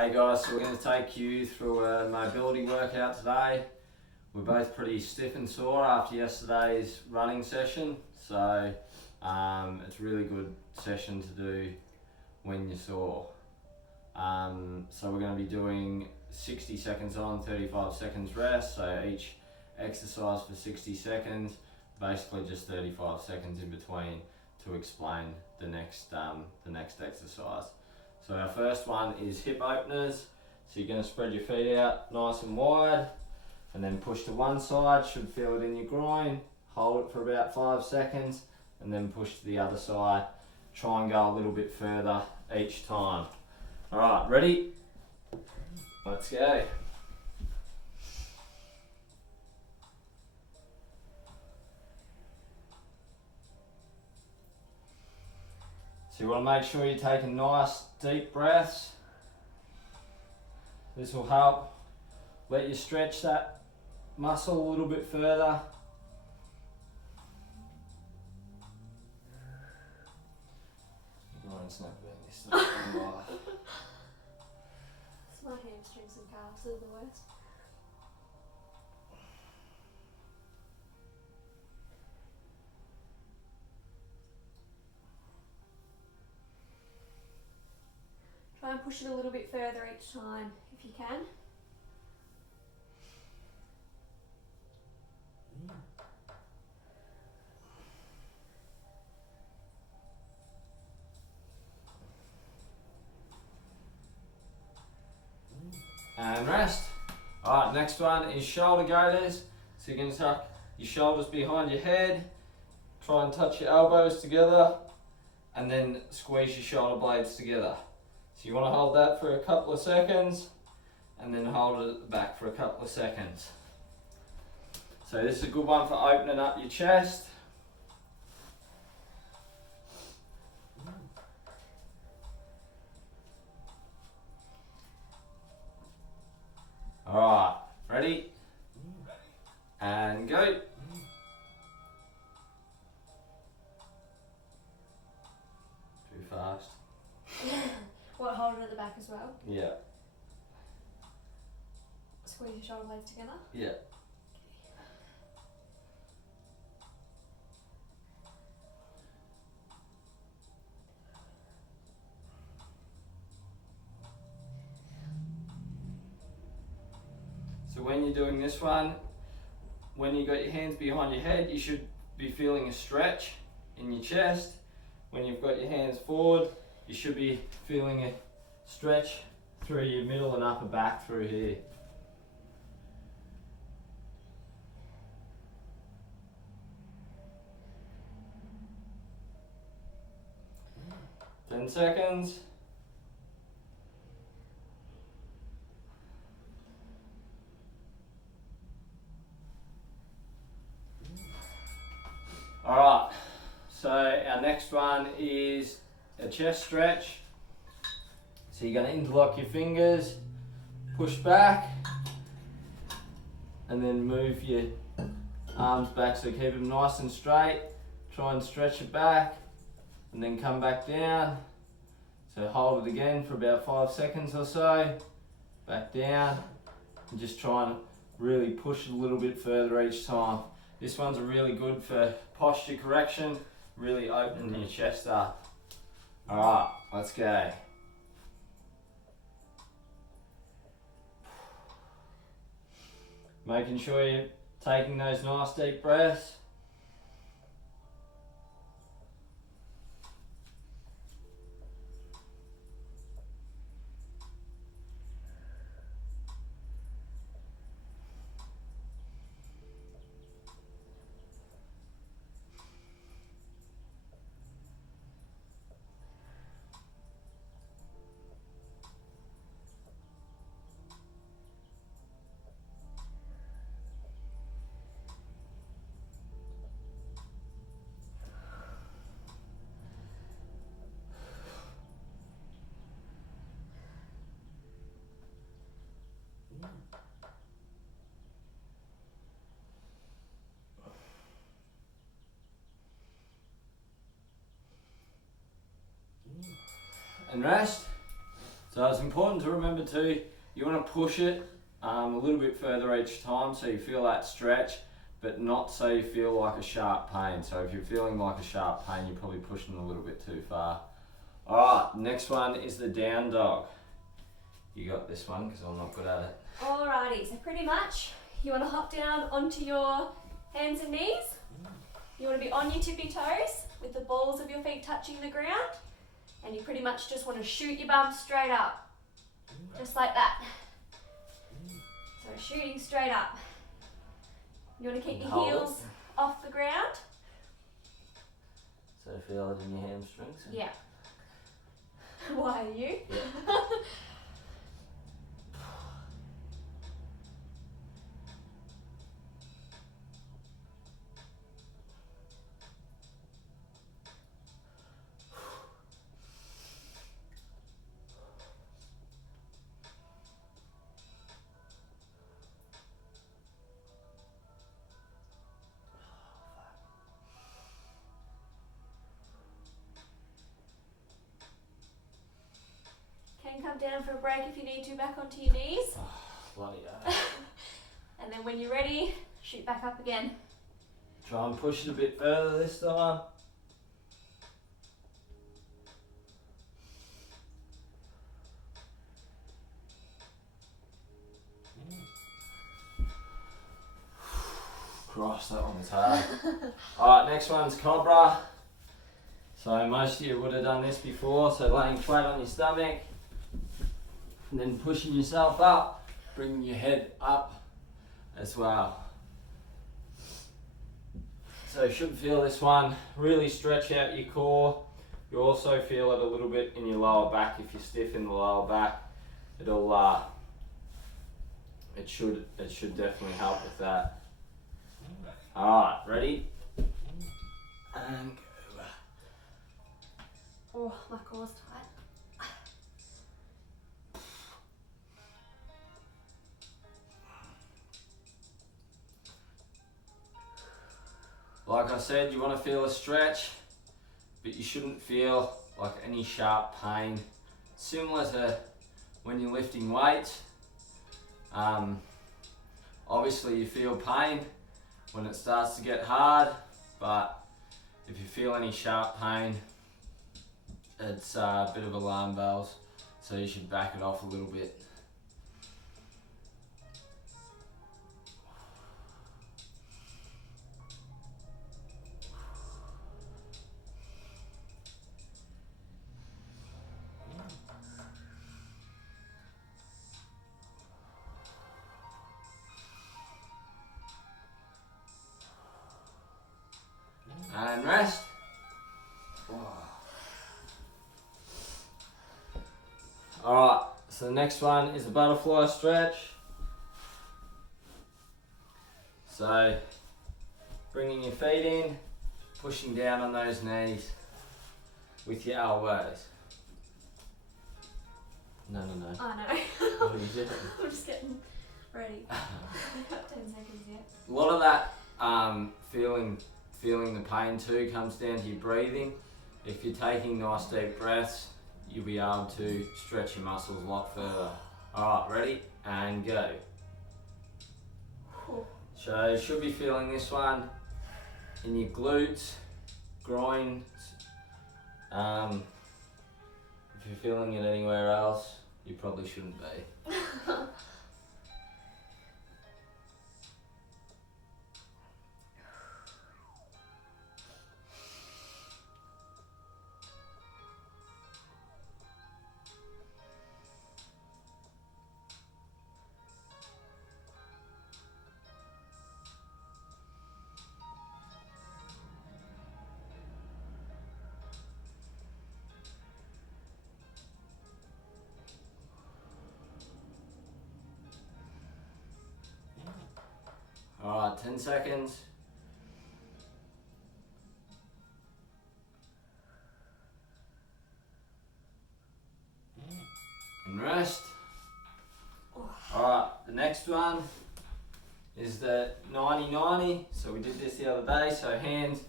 Hey guys, so we're going to take you through a mobility workout today. We're both pretty stiff and sore after yesterday's running session, so it's a really good session to do when you're sore. So we're going to be doing 60 seconds on, 35 seconds rest, so each exercise for 60 seconds, basically just 35 seconds in between to explain the next exercise. So our first one is hip openers. So you're going to spread your feet out nice and wide and then push to one side, should feel it in your groin, hold it for about 5 seconds and then push to the other side. Try and go a little bit further each time. Alright, ready? Let's go. So you want to make sure you're taking nice deep breaths. This will help let you stretch that muscle a little bit further. It's not doing this stuff in life. It's my hamstrings and calves are the worst. Try and push it a little bit further each time if you can. And rest. Alright, next one is shoulder gaiters. So you're going to tuck your shoulders behind your head, try and touch your elbows together, and then squeeze your shoulder blades together. So you want to hold that for a couple of seconds, and then hold it back for a couple of seconds. So this is a good one for opening up your chest. Alright, ready? And go. Too fast. What, hold it at the back as well? Yeah. Squeeze your shoulder blades together? Yeah. So when you're doing this one, when you got your hands behind your head, you should be feeling a stretch in your chest. When you've got your hands forward, you should be feeling a stretch through your middle and upper back through here. Ten seconds. Alright, so our next one is a chest stretch. So you're going to interlock your fingers, push back, and then move your arms back, so keep them nice and straight. Try and stretch it back, and then come back down. So hold it again for about 5 seconds or so, back down, and just try and really push it a little bit further each time. This one's really good for posture correction, really opening your chest up. Alright, let's go. Making sure you're taking those nice deep breaths. And rest. So it's important to remember too, you want to push it a little bit further each time so you feel that stretch, but not so you feel like a sharp pain. So if you're feeling like a sharp pain, you're probably pushing a little bit too far. Alright, next one is the down dog. You got this one because I'm not good at it. Alrighty, so pretty much you want to hop down onto your hands and knees. You want to be on your tippy toes with the balls of your feet touching the ground. And you pretty much just want to shoot your bum straight up. Just like that. So shooting straight up. You want to keep your heels off the ground. So feel it in your hamstrings? Yeah. Why are you? Yeah. Can come down for a break if you need to, back onto your knees. Oh, bloody hell. And then when you're ready, shoot back up again. Try and push it a bit further this time. Cross, that one was hard. Alright, next one's Cobra. So most of you would have done this before, so laying flat on your stomach and then pushing yourself up, bringing your head up as well. So you should feel this one, really stretch out your core. You also feel it a little bit in your lower back. If you're stiff in the lower back, it'll it should definitely help with that. Alright, ready? And go. Oh, my core's tight. Like I said, you want to feel a stretch, but you shouldn't feel like any sharp pain. Similar to when you're lifting weights. Obviously you feel pain when it starts to get hard, but if you feel any sharp pain, it's a bit of alarm bells, so you should back it off a little bit. And rest. Alright, so the next one is a butterfly stretch. So, bringing your feet in, pushing down on those knees with your elbows. No. Oh no. What are you doing? I'm just getting ready. I've got 10 seconds yet. A lot of that feeling the pain too comes down to your breathing. If you're taking nice deep breaths, you'll be able to stretch your muscles a lot further. Alright, ready? And go. So you should be feeling this one in your glutes, groins. If you're feeling it anywhere else, you probably shouldn't be. Alright, 10 seconds. And rest. Alright, the next one is the 90-90. So we did this the other day, so hands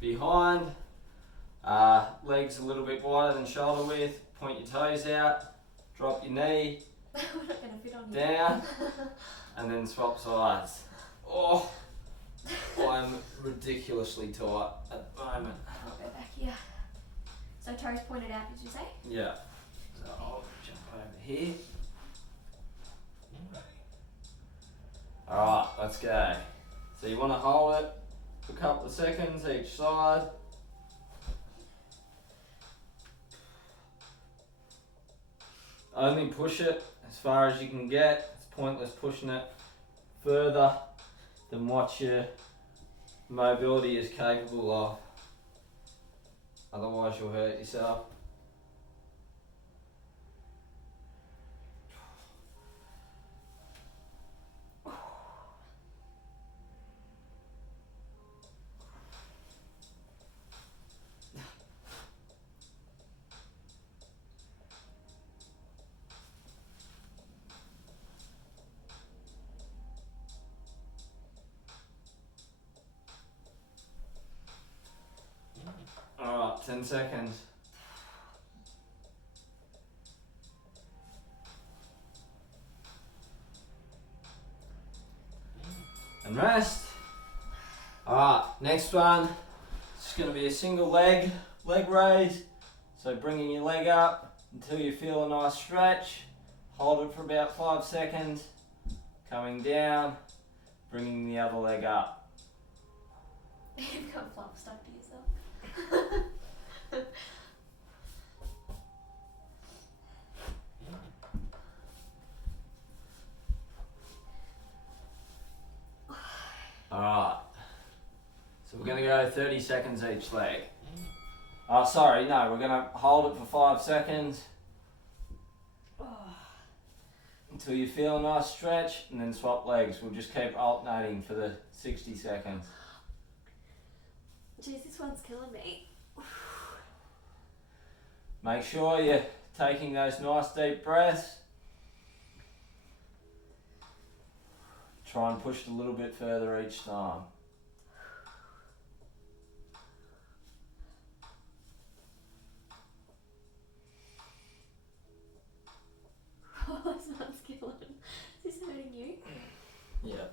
behind, legs a little bit wider than shoulder width, point your toes out, drop your knee We're not going to fit on you. down, and then swap sides. Oh, I'm ridiculously tight at the moment. I'll go back here. So toes pointed out, did you say? Yeah. So I'll jump over here. Alright, let's go. So you want to hold it for a couple of seconds each side. Only push it as far as you can get. It's pointless pushing it further than what your mobility is capable of. Otherwise you'll hurt yourself. Alright, 10 seconds. And rest. Alright, next one. It's going to be a single leg raise. So bringing your leg up until you feel a nice stretch. Hold it for about 5 seconds. Coming down, bringing the other leg up. You've got flop stuck to yourself. Alright. So we're going to go 30 seconds each leg. Oh, sorry, no, we're going to hold it for 5 seconds. Until you feel a nice stretch, and then swap legs. We'll just keep alternating for the 60 seconds. Jeez, this one's killing me. Make sure you're taking those nice deep breaths. Try and push it a little bit further each time. Oh, this one's killing. Is this hurting you? Yeah.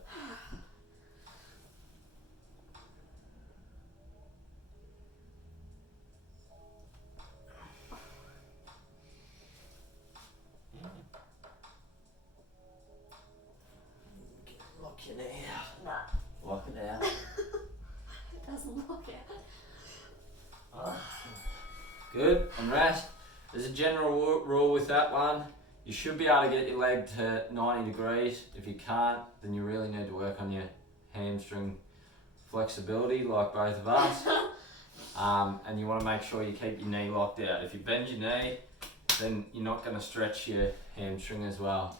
Lock your knee out. Nah, Lock it out. it doesn't lock out. Good, and rest. There's a general rule with that one. You should be able to get your leg to 90 degrees. If you can't, then you really need to work on your hamstring flexibility like both of us. And you want to make sure you keep your knee locked out. If you bend your knee, then you're not going to stretch your hamstring as well.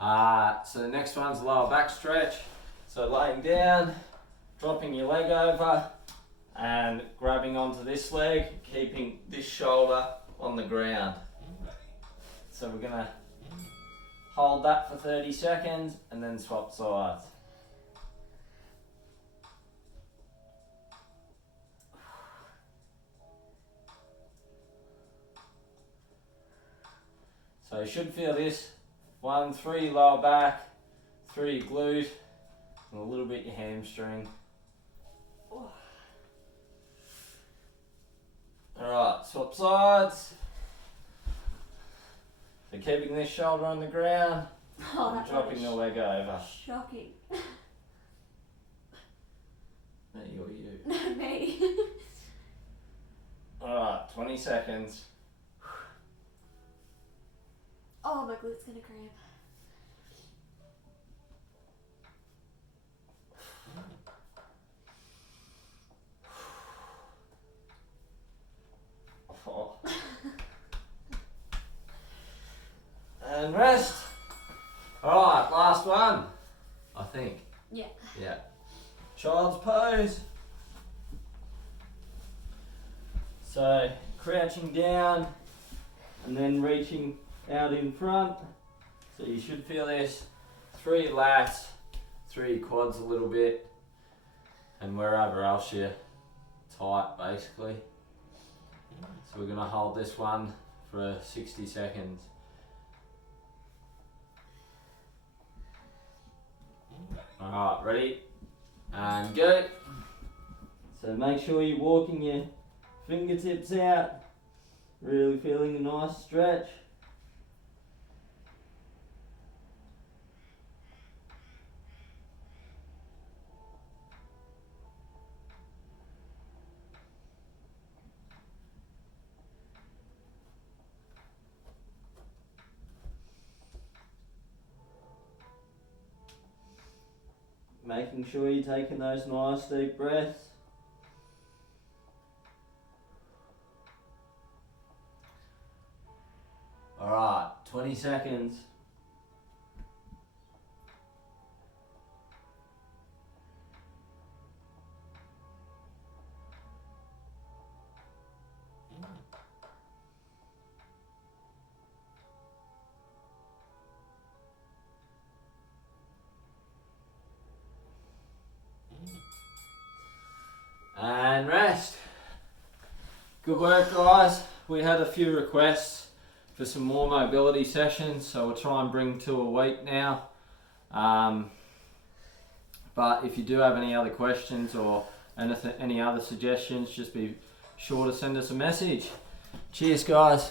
So the next one's lower back stretch. So laying down, dropping your leg over, and grabbing onto this leg, keeping this shoulder on the ground. So we're going to hold that for 30 seconds and then swap sides. So you should feel this. 1 through your lower back, through your glute, and a little bit your hamstring. Alright, swap sides. So keeping this shoulder on the ground, Oh, and that dropping the was leg over. shocking. Me or you. No, me. Alright, 20 seconds. Oh, my glute's gonna cramp. Oh. And rest. Alright, last one. I think. Yeah. Yeah. Child's pose. So, crouching down and then reaching out in front. So you should feel this through your lats, through your quads a little bit, and wherever else you're tight basically. So we're going to hold this one for 60 seconds. Alright, ready? And go. So make sure you're walking your fingertips out. Really feeling a nice stretch. Making sure you're taking those nice deep breaths. Alright, 20 seconds. And rest. Good work, guys. We had a few requests for some more mobility sessions, so we'll try and bring 2 a week now. But if you do have any other questions or any other suggestions, just be sure to send us a message. Cheers, guys.